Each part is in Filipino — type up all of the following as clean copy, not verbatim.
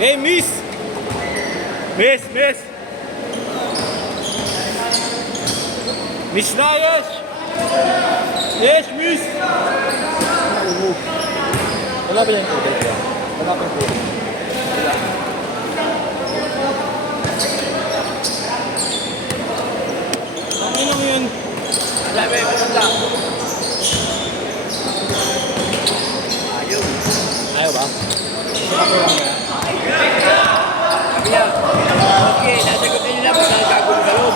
Hey, miss! Miss, miss! Miss na, yes! Yes, miss! Wala ba yung tubig yan? Wala pa yung tubig. Wala. Ang inong yun. Sabi, maganda. Ayaw. Ayaw ba? Sinakulang ba yan? Sabi niya, okay, nasagutin nila kung saan gagawin sa loob.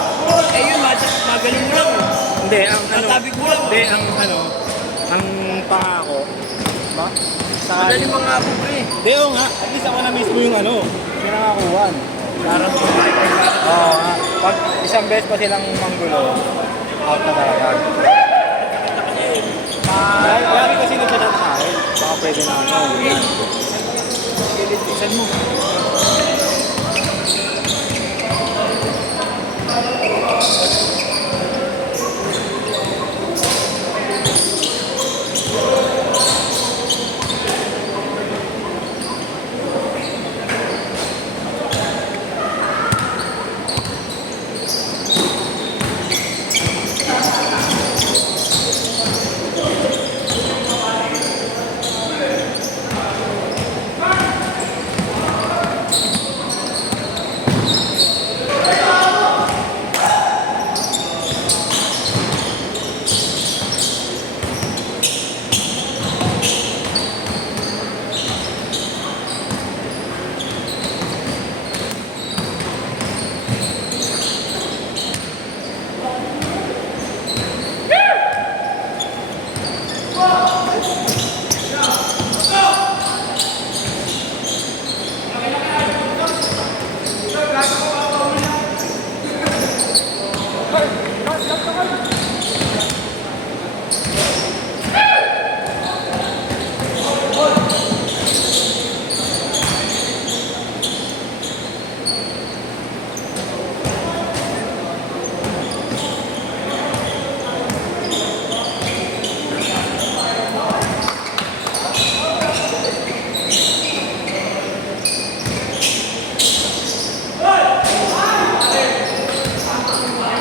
Eh yun, magaling mo lang. Hindi, ang ano... Matabig mo lang. Hindi, ang ano... Ang pangako. Ba? Madali mga ako ko eh. Hindi, oo nga. At least ako na mismo yung ano. Sinangakuhan. Parang kumain. Oo nga. Pag isang beses pa silang manggulo, out na talaga. Kaya kasi nagsadat sa akin. Baka pwede na ano. Isan mo.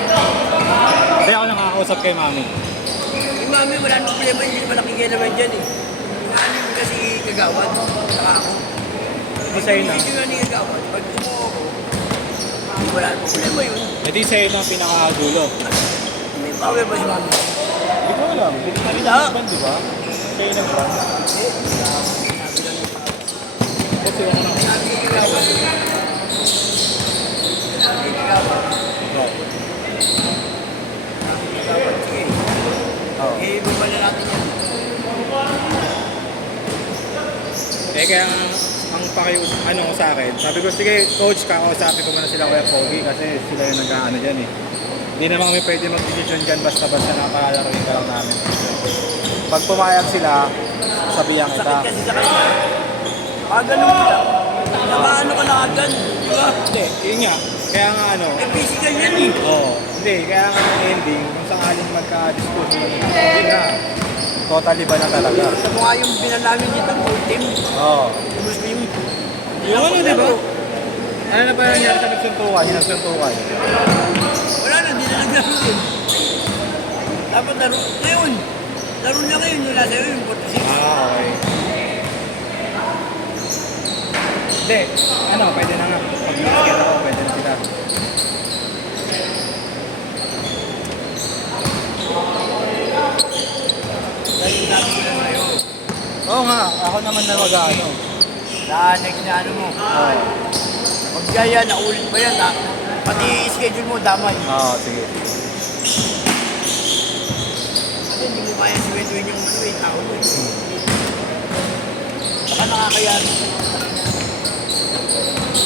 Hindi ako nakakausap kay mami. Yung mami, wala nang problema, hindi naman nakikialaman dyan eh. Yung mami mo kasi kagawad, saka ako. Hindi sa'yo na. Hindi nga ni kagawad. Pag umuo ko, wala nang problema yun. Hindi sa'yo na ang pinakadulo. May power ba si mami? Hindi ko alam. Hindi na rin Ah. ang di ba? Sa'yo na ba? Kasi ako na. Sabi ni kagawad. Sabi ni kagawad. Kagawad, sige. Oo. Eh, bumala natin yan. Eh kaya ang pakiusap ano ko sa akin, sabi ko sige coach, kakausapin ko muna sila Kuya Pogi kasi sila yung nag-aano dyan eh. Hindi naman kami pwede mag-decision dyan basta-basta nakakalaroin ka lang namin. Pag pumayag sila, sabihan Sakit kita. kasi sa kanya. Ganun mo lang. Nakaano ka na agad, di ba? Hindi, yun nga. Kaya nga ano, Eh, physical yan eh. oo. Hindi, kaya nga ang ending, kung sakaling magka-discussion, hindi na. Totally ba na talaga? Sa mga yung pinalamin dito, full team. Oo. Muslim. Yung ano, di ba? Ano na ba nangyari sa nagsuntukan? Yung nagsuntukan? Wala na, hindi na naglaro yun. Dapat laro. Ngayon, laro na ngayon, wala sa'yo yung 46. Ah, okay. Hindi, ano, pwede na nga. Pag nag-skate ako, pwede na sila. Dahil sabi ko lang sa'yo. Oo nga, ako naman na mag-ano. Sa next na ano mo. Oo. Pag gaya, naulit pa yan. Pati schedule mo, damay. Oo, sige. Kasi hindi mo kaya siwentuin yung ano eh, tao mo eh. Baka nakakayaan.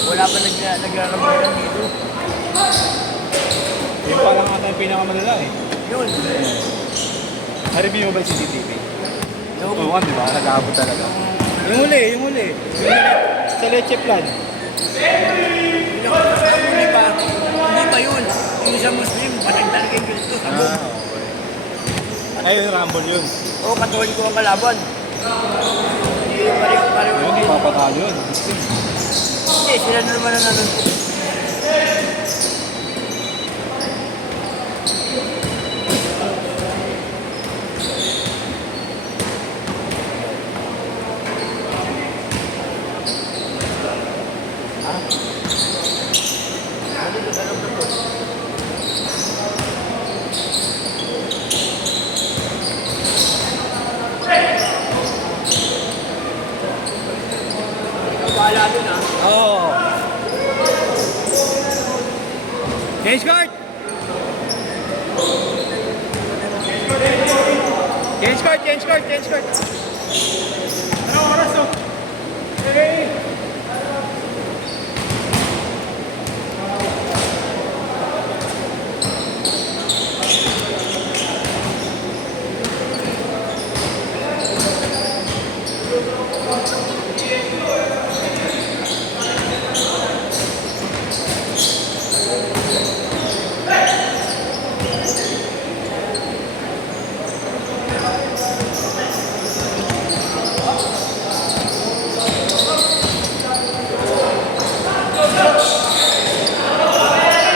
Wala pa nagraramdaman dito. Yung pa lang ata yung pinakamalala eh. Yun. Na-review mo ba yung CCTV? Yung, Oo nga, di ba? Nag-aabot talaga. Yung huli, yung huli. Sa Leche Plan. hindi pa yun. Yung sa Muslim, patag talaga yung ganito. Sabog. Okay. Ay, yung Rumble yun. Oo, katuloy ko ang kalaban. Hindi pareho. Yun, hindi papatalo yun. sila na naman ang nanon. Wala din ah. Oo. Change card! Change card, change card, change card. Ano oras to? Hey!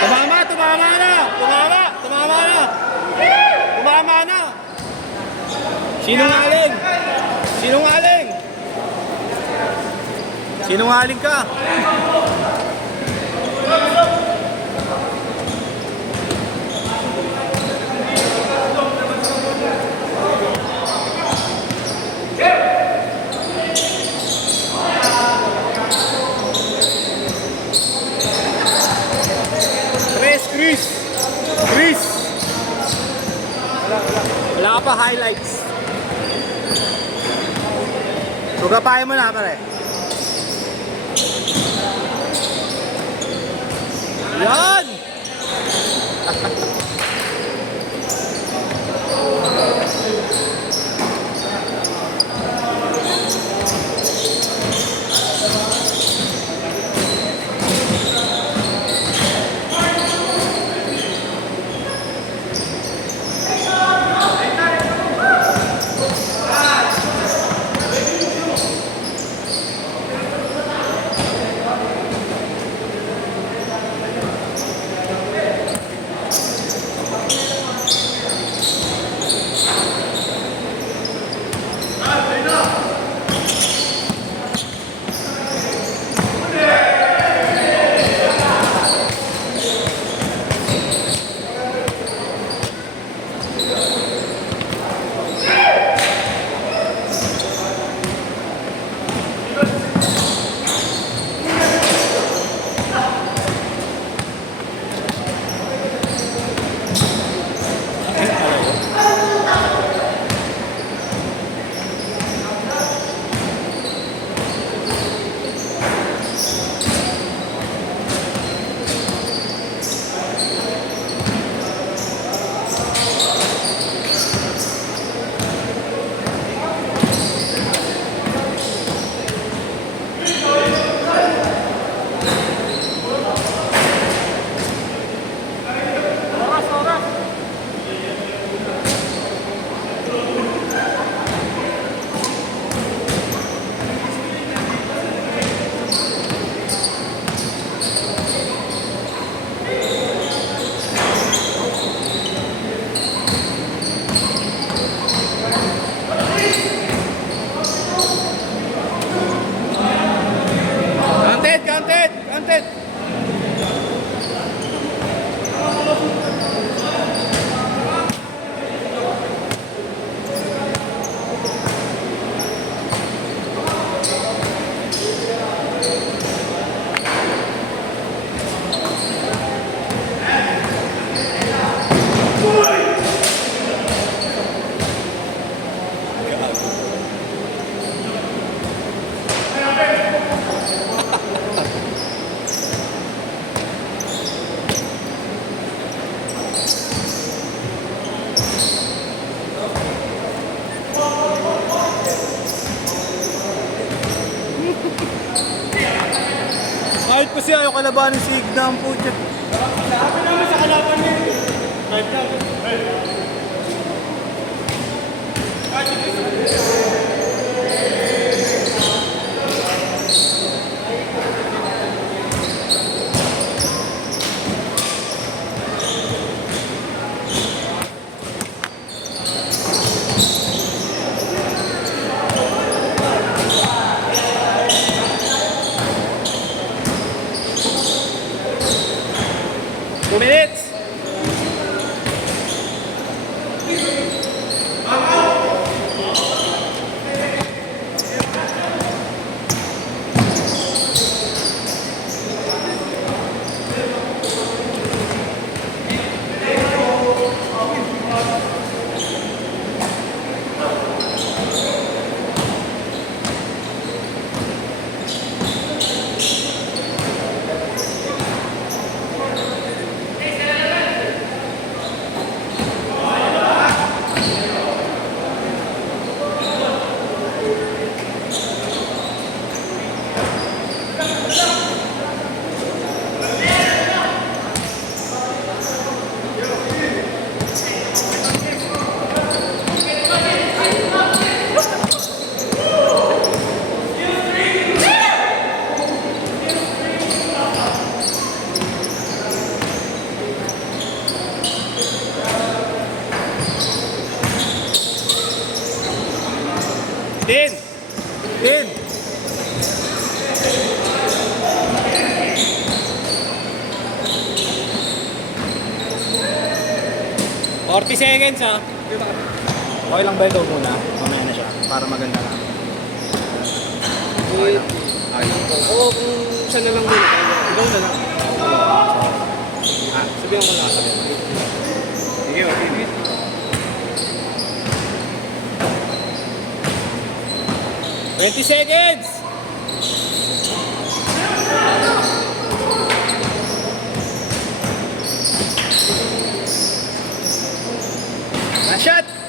Tumama, tumama na! Tumama, tumama na! Tumama na! Sinungaling! Sinungaling! Sinungaling ka! Chris! Chris! Wala ka pa highlights. Sugapahin mo na, pare. Yan! Kahit pa siya ayaw kalabanin si Igna ang putya. Sabi naman sa kalaban niya. Right now. 2 minutes! Din! Din! Forty seconds ha. Okay lang ba ito muna? Mamaya na siya. Para maganda lang. Okay lang. Okay lang. Oo, kung saan na lang muna. Ikaw na lang. Ah, Sabihan ko lang. sige, okay. 20 seconds! Last shot!